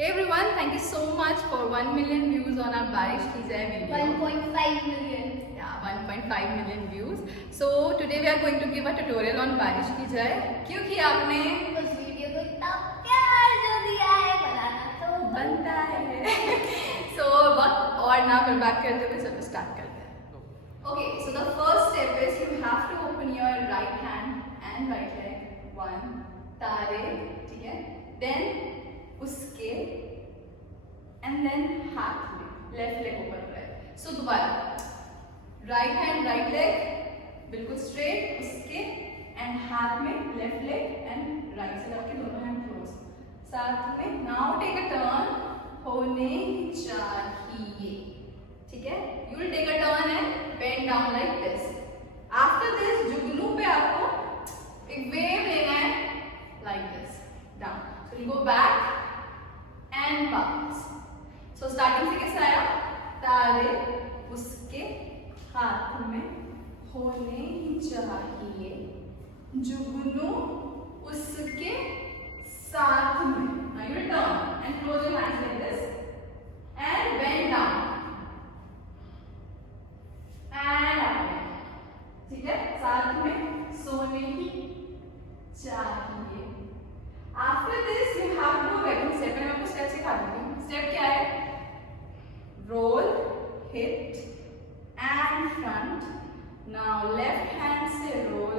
everyone, thank you so much for 1 million views on our बारिश की जाए video. 1.5 million. Yeah, 1.5 million views. So today we are going to give a tutorial on बारिश की जाए क्योंकि आपने उस वीडियो को इतना प्यार जो दिया है बनाना तो बनता है. So वक्त और ना बर्बाद करते हुए चलो start करते हैं. Okay, so the first step is you have to open your right hand and right leg. One, तारे, ठीक है? Then उसके and then हाथ में लेफ्ट लेग ऊपर कर. सो दोबारा राइट हैंड राइट लेग बिल्कुल स्ट्रेट उसके एंड हाथ में लेफ्ट लेग एंड राइट से रख के दोनों हैंड क्लोज साथ में. नाउ टेक अ टर्न होने चाहिए, ठीक है? You will take a turn and bend down like this. After this जुगनू पे आपको एक वेव लेना है like this down. So you go back and bounce. So starting से कैसा आया? तारे उसके हाथ में होने ही चाहिए, जुगनू उसके साथ में. Now you turn and close your hands like this and bend down and up. ठीक है? साथ में सोने ही चाहिए. After this you have to do writing step. मैं आपको स्टेप सिखा दूंगी. स्टेप क्या है? Roll, hit and front. Now left hand से रोल,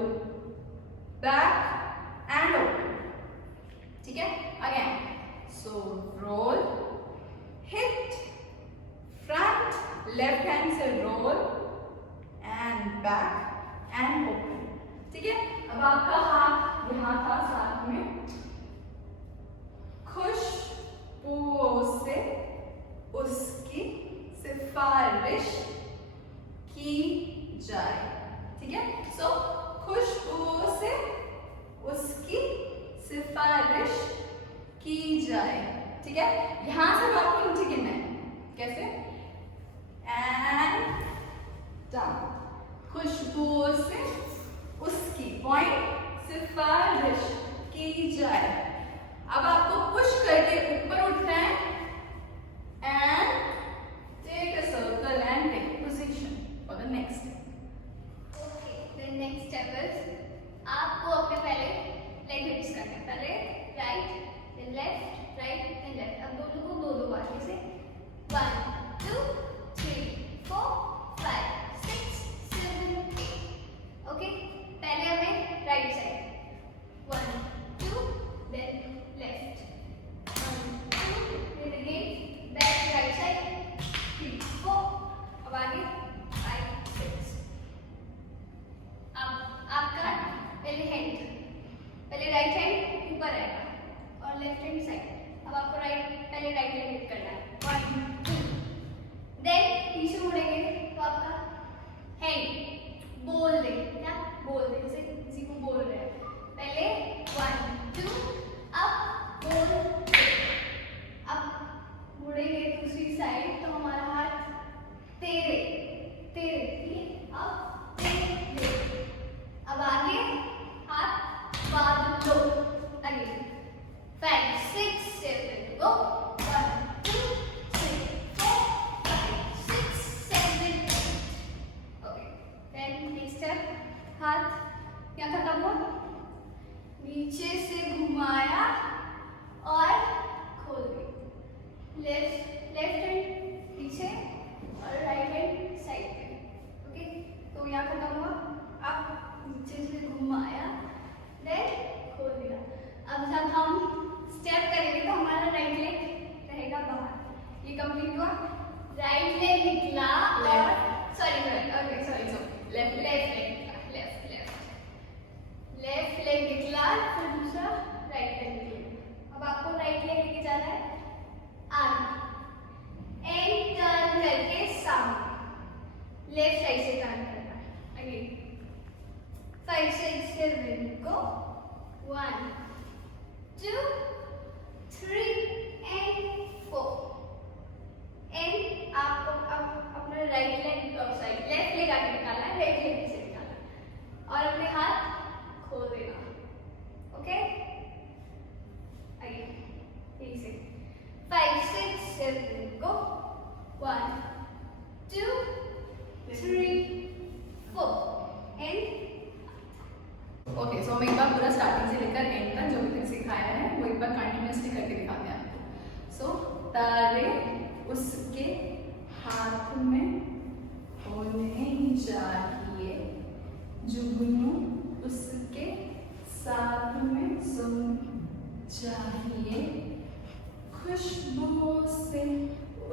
बैक एंड ओपन. ठीक है? Again. So roll, hit, front, left hand से roll and back and open. ठीक है? अब आपका हाथ यहाँ था साथ में. खुशबुओं से उसकी सिफारिश की जाए. ठीक है? सो खुशबुओं से उसकी सिफारिश की जाए. ठीक है? यहां से आपको नीचे गिरना है. कैसे? And down. खुशबुओं से उसकी पॉइंट सिफारिश की जाए. अब आपको पुश करके ऊपर उठना है and take a circle and take position for the next step. Okay, the next step is आपको अपने पहले लेग हिट्स करना है. पहले right then left, right then left. अब दोनों को दो दो बार से 1 2 3 4 5 6 7 8. ओके, पहले हमें right side 1 2 then left, 1 2 then again back right side 3 4. अब आगे 5 6. अब आपका पहले हैंड, पहले राइट हैंड ऊपर आएगा और लेफ्ट हैंड साइड. अब आपको पहले राइट हैंड हिट करना है 1 2. देन पीछे मुड़ेंगे तो आपका हैंड बोल दे. क्या बोल दे? जैसे किसी को बोल रहे हैं. पहले 1 2 अब बोल. अब मुड़ेंगे दूसरी साइड तो हमारा हाथ तेरे तेरे. अब तेरे. अब आगे हाथ बादलो. आगे 5 6 7 go. 1 2 3 4 5 6 7 8. Okay, then next step. हाथ क्या खत्म हुआ? नीचे से घुमाया और खोल दी. लेफ्ट हैंड पीछे और राइट हैंड साइड पे. ओके, तो यहाँ खत्म हुआ. अब नीचे से घुमाया देन खोल दिया. अब जब हम स्टेप करेंगे तो हमारा राइट लेग रहेगा बाहर. ये कंप्लीट हुआ. राइट लेग निकला और सॉरी लेफ्ट लेग निकला फिर दूसरा राइट लेग निकला. अब आपको राइट लेग लेके जाना है आगे एंड टर्न करके सामने लेफ्ट साइड से टर्न करना है. Again 5 6 7 go. 1 2 3 एंड 4. एंड आपको अब अपना राइट लेग लेफ्ट लेग आगे निकालना है, राइट लेग पीछे निकालना है और अपने हाथ खोल देना. 5, 6, 7, go. 1, 2, 3, 4. End. ओके, सो हम एक बार पूरा स्टार्टिंग से लेकर एंड तक जो भी तक सिखाया है वो एक बार कंटिन्यूसली करके दिखाते हैं आपको। सो तारे उसके हाथ में होने चाहिए, जुगनू उसके साथ में सोनी चाहिए, खुशबुओं से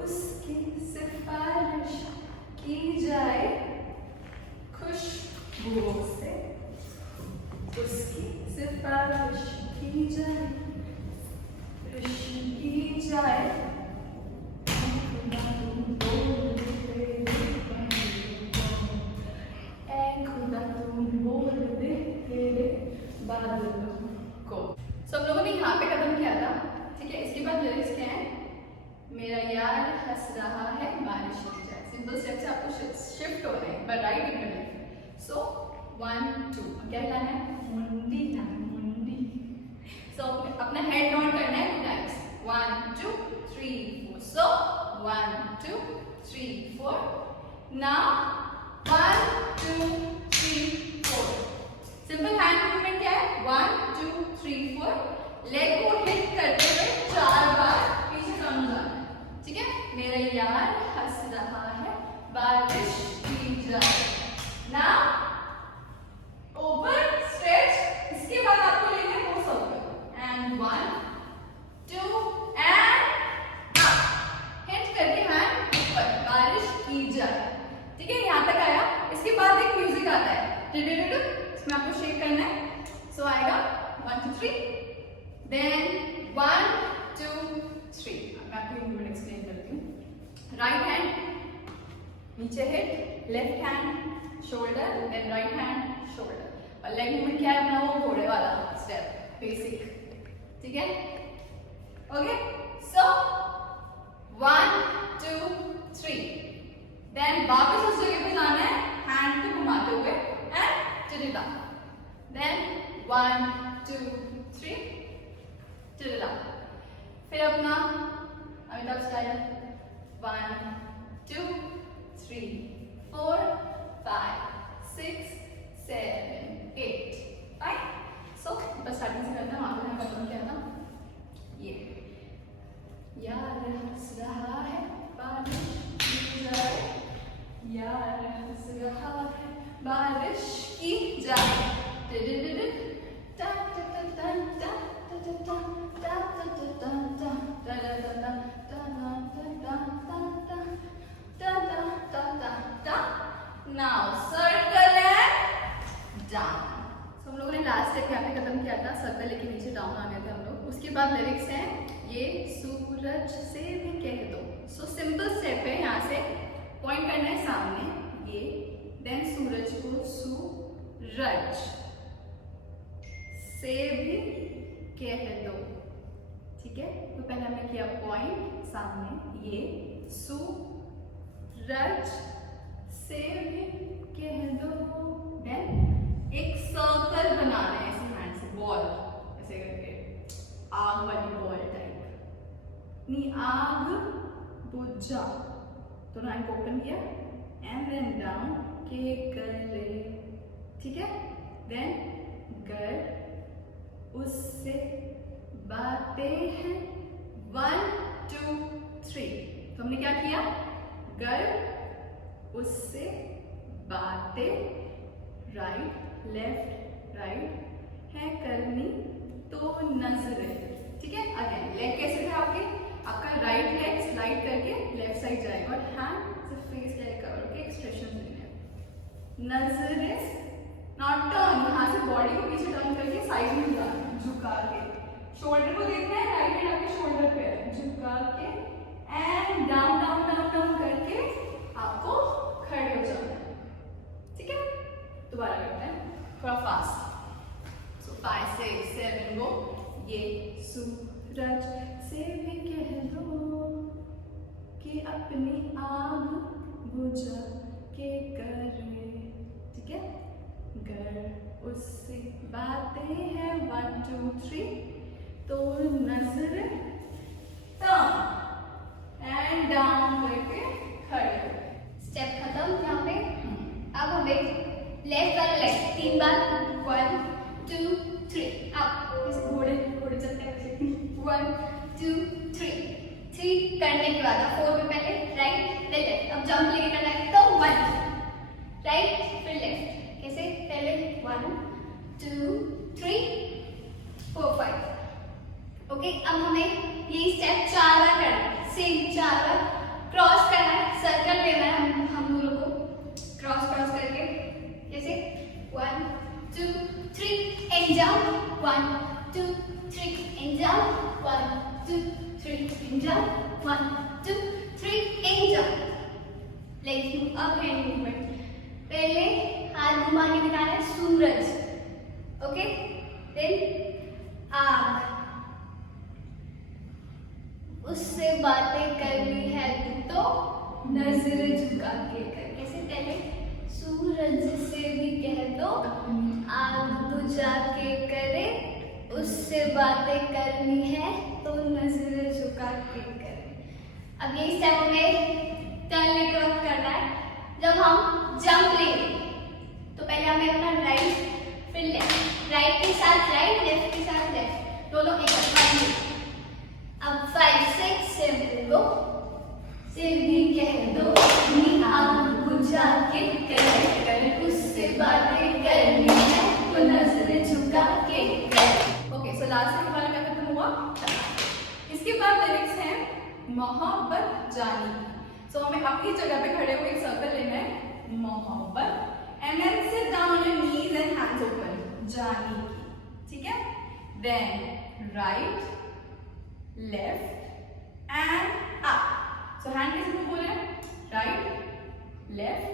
उसकी सिफारिश की जाए, खुशबुओं से उसकी सिफारिश की जाए, की जाए। ऐ खुदा तुम बोल दे तेरे बादलों को। सो हम लोगों ने यहाँ पे खत्म किया था, ठीक है। इसके बाद लिरिक्स क्या है? मेरा यार हंस रहा है बारिश की जाए। सिंपल स्टेप से आपको शिफ्ट होना है, but right in the lyrics. So 1 2 क्या लाना है? मुंडी लाना, मुंडी। सो अपना हेड नोट करना है 2 टाइम्स। 1 2 3 4। सो 1 2 3 4। नाउ 1 2 3 4। सिंपल हैंड मूवमेंट क्या है? 1 2 3 4। लेग को हिट करते हुए 4 बार पीछे टर्न जाना है, ठीक है। मेरा यार हंस रहा है बारिश की जाए। Now open stretch. इसके बाद आपको लेना है 4 circle and 1 2 and up. Hit करके हैंड ऊपर, बारिश की जाए, ठीक है। यहाँ तक आया। इसके बाद एक म्यूजिक आता है, इसमें आपको शेक करना है। सो आएगा 1 2 3, देन 1 2 3। मैं आपको मूवमेंट एक्सप्लेन करती हूँ। राइट हैंड नीचे hit, left hand shoulder, then right hand shoulder. और लेग मूवमेंट क्या है अपना? वो घोड़े वाला स्टेप, बेसिक, ठीक है। ओके, सो 1 2 3, देन वापस उस जगह पे जाना है, हैंड को घुमाते हुए एंड टिल्डा, देन 1 2 3 टिल्डा। फिर अपना अमिताभ स्टाइल 1 2 3 4 5 6 7 8। फाइन। सो बस स्टार्टिंग से करते हैं। वहां पे मैं खत्म किया था ये। यार हंस रहा है बारिश की जाए, यार हंस रहा है बारिश की जाए। Now circle and down. हम लोगों ने लास्ट स्टेप यहाँ पे खत्म किया था, सर्कल लेके नीचे डाउन आ गए थे हम लोग। उसके बाद लिरिक्स हैं ये सूरज से भी कह दो। सो सिंपल स्टेप है, यहाँ से पॉइंट करना है सामने ये, देन सूरज को सूरज से भी कह दो, ठीक है। तो पहले हमने किया पॉइंट सामने ये, सूरज से भी कह दो, देन एक सर्कल बनाना है ऐसे हैंड से, बॉल ऐसे करके, आग वाली बॉल टाइप। नी आग बुझा, तो हैंड को ओपन किया एंड देन डाउन के करे, ठीक है। देन गर उससे बातें हैं 1 2 3। तो हमने क्या किया? गर उससे बातें, राइट लेफ्ट राइट है करनी तो नजरें, ठीक है। अगेन लेग कैसे थे आपके? आपका राइट लेग स्लाइड करके लेफ्ट साइड जाएगा और हैंड से फेस लेग कवर के एक्सप्रेशन देने हैं। नजरें नॉट टर्न, यहाँ से बॉडी को पीछे टर्न करके साइड में जाना, झुका के शोल्डर को देखना है, राइट हैंड आपके शोल्डर पे है, झुका के and down down down down करके आपको खड़े हो जाना है, ठीक है। दोबारा करते हैं थोड़ा फास्ट। सो 5 6 7 गो। ये सूरज से भी कह दो कि अपनी आग बुझा के करे, ठीक है। गर उससे बातें हैं 1 2 3, तो नजर टर्न एंड डाउन करके खड़े। स्टेप खत्म यहाँ पे। अब हमें लेफ्ट वाला लेग 3 बार 1 2 3 अप, जैसे घोड़े घोड़े चलते हैं वैसे 1 2 3 3 करने के बाद 4 में पहले राइट फिर लेफ्ट। अब जंप लेके करना है तो 1 राइट फिर लेफ्ट। कैसे? पहले 1 2 3 4 5। ओके, अब हमें ये स्टेप 4 बार करना है, सेम 4 बार क्रॉस करना है, सर्कल लेना है हम दोनों को क्रॉस करके। कैसे? 1 2 3 and jump 1 2 3 and jump 1 2 3 and jump 1 2 3 and jump. Legs move up, hand movement. पहले हाथ घुमा के दिखाना है सूरज। ओके, देन आग, उससे बातें करनी है तो नजरें झुका के कर। कैसे? पहले सूरज से भी कह दो आग बुझा के करे, उससे बातें करनी है तो नजरें झुका के करे। अब ये स्टेप में टर्न लेकर वक्त करना है। जब हम जंप लेंगे तो पहले हमें अपना राइट फिर लेफ्ट, राइट के साथ राइट, लेफ्ट के साथ लेफ्ट, दोनों एक साथ। अब 5 6 7 गो, से भी कह दो नी आग बुझा के कर, उससे बातें करनी है तो नजरें झुका के कर। ओके, सो लास्ट में हमारा क्या खत्म हुआ। इसके बाद लिरिक्स हैं मोहब्बत जानी की। सो हमें अपनी जगह पे खड़े हुए एक सर्कल लेना है, मोहब्बत, and then sit down on your knees and hands open, जानी की। ठीक है, then right left and up. So hand किस में बोले? राइट लेफ्ट,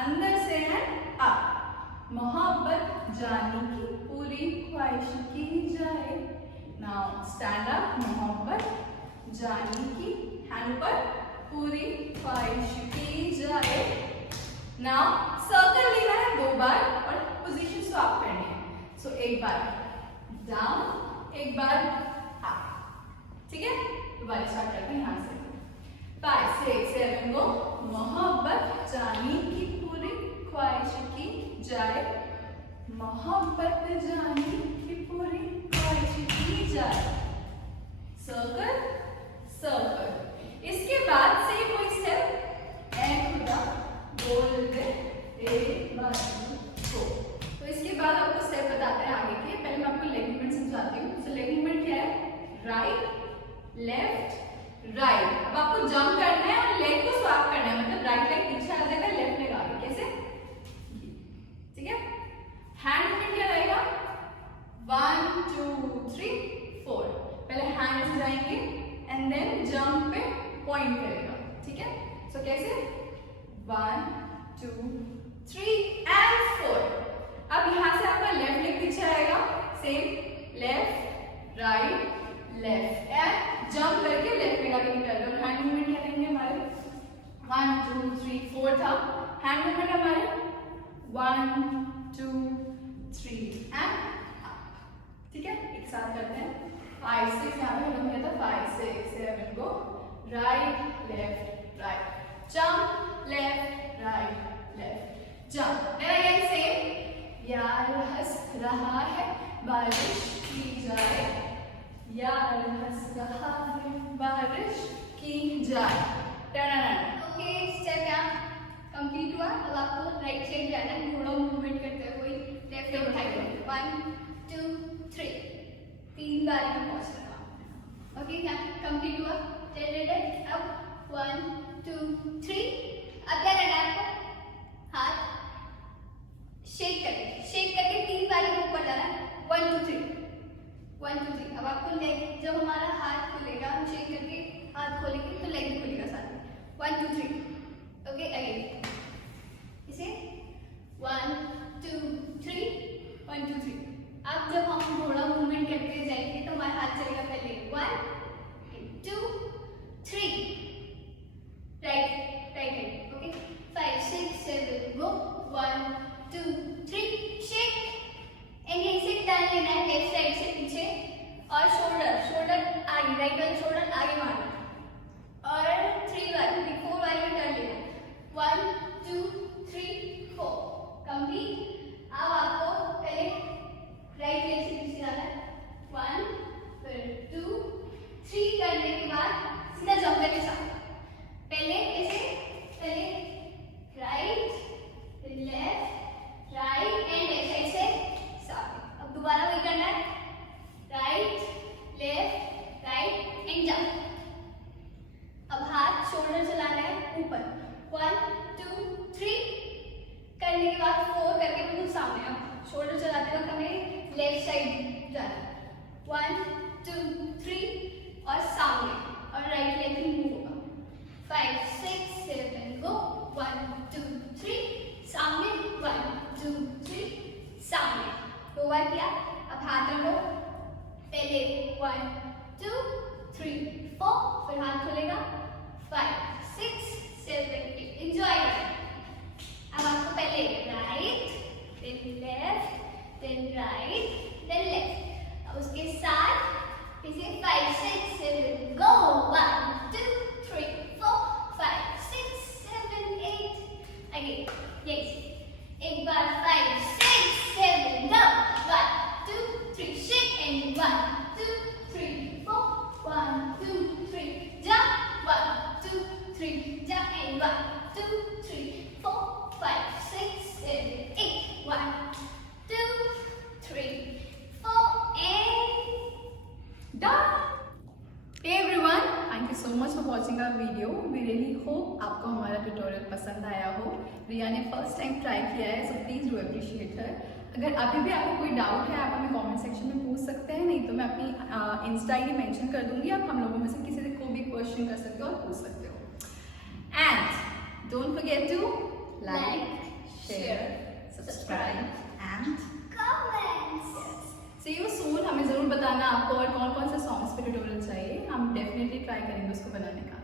अंदर से एंड अप। मोहब्बत जानी की पूरी ख्वाहिश की जाए। नाउ स्टैंड अप, मोहब्बत जानी की, हैंड पर, पूरी ख्वाहिश की जाए। नाउ सर्कल लेना है 2 बार और पोजीशन स्वैप करनी है। सो एक बार डाउन, एक बार अप। ठीक है, दोबारा स्टार्ट करते हैं यहाँ से। 5 6 7 गो, मोहब्बत जानी की पूरी ख्वाहिश की जाए, मोहब्बत जानी की पूरी ख्वाहिश की जाए। Circle circle. इसके बाद से कोई स्टेप ऐ खुदा बोल दे एक बार को। तो इसके बाद आपको स्टेप बताते हैं आगे के। पहले मैं आपको लेग मूवमेंट समझाती हूँ। सो लेग मूवमेंट क्या है? Right left right. अब आपको जंप करना है और लेग को स्वैप करना है, मतलब राइट लेग पीछे आ जाएगा, लेफ्ट लेग आगे। कैसे? ठीक है, हैंड मूवमेंट क्या रहेगा? 1 2 3 4। पहले हैंड से जाएंगे एंड देन जंप पे पॉइंट करेगा। ठीक है, सो कैसे? 1 2 3 एंड 4। अब यहां से आपका लेफ्ट लेग पीछे आएगा, same left right left and jump करके लेफ्ट लेग आगे निकल रहे। और हैंड मूवमेंट क्या करेंगे हमारे? 1 2 3 4 था। हैंड मूवमेंट हमारे 1 2 3 एंड अप। ठीक है, एक साथ करते हैं। 5 6 यहाँ पे हम किया था 5 6 7 go, right left right, jump left right left jump. And again same. यार हंस रहा है बारिश की जाए, यार हंस रहा है बारिश की जाए। ओके, स्टेप यहाँ कंप्लीट हुआ। अब आपको राइट साइड जाना है, घोड़ा मूवमेंट करते हुए लेफ्ट लेग उठाइए। 1 2 3 3 बार में पॉज करना। ओके, यहाँ कंप्लीट हुआ। अब 1 2 3। अब क्या करना है आपको? हाथ शेक करके 3 बार में ऊपर जाना है। 1 2 3 1 2 3। अब आपको लेग, जब हमारा हाथ खुलेगा, हम शेक करके हाथ खोलेंगे तो लेग भी खुलेगा साथ में। 1 2 3। ओके, अगेन इसे 1 2 3 1 2 3। अब जब हम घोड़ा मूवमेंट करते जाएंगे तो हमारा हाथ चलेगा पहले 1 2 3 right hand. Okay, 5 6 7 go, 1 2 3 shake. And यहीं से टर्न लेना है लेफ्ट साइड से पीछे और शोल्डर आगे, राइट वाला शोल्डर आगे मारना और 3 बार पहले ऐसे, पहले राइट, फिर left, right and left side से सामने। अब दोबारा वही करना है, right, left, right and jump. अब हाथ शोल्डर चलाना है ऊपर, 1 2 3 करने के बाद 4 करके बिल्कुल सामने। अब शोल्डर चलाते वक्त हमें लेफ्ट साइड जाना है, 1 2 3 और सामने, और राइट लेग भी मूव होगा, 5 6 7 गो, 1 2 3 सामने, 1 2 3 सामने। 2 बार किया। अब हाथ रखो, पहले 1 2 3 4, फिर हाथ खुलेगा, 5 6 7 8। एंजॉय करें। अब आपको पहले right, then left, then right, then left. अब उसके साथ फिर से 5 6 7 गो, 1 2 3 4 5 6 7 8। अगेन यस, एक बार 5 6 7 go, 1 2 3 shake and 1 2 3 4 1 2 3 jump, 1 2 3 jump and 1 2 3 4 5 6 7 8, 1 2 3 4 and done. Hey everyone, thank you so much for watching our video. We really hope आपको हमारा tutorial पसंद आया हो। रिया ने फर्स्ट टाइम ट्राई किया है, सो प्लीज डू अप्रिशिएट हर। अगर अभी भी आपको कोई डाउट है, आप हमें कमेंट सेक्शन में पूछ सकते हैं, नहीं तो मैं अपनी इंस्टा आईडी मेंशन कर दूंगी। आप हम लोगों में से किसी को भी क्वेश्चन कर सकते हो और पूछ सकते हो। And don't forget to like, share, subscribe and comments. See you soon. हमें ज़रूर बताना आपको और कौन कौन से सॉन्ग्स पे ट्यूटोरियल चाहिए, हम डेफिनेटली ट्राई करेंगे उसको बनाने का।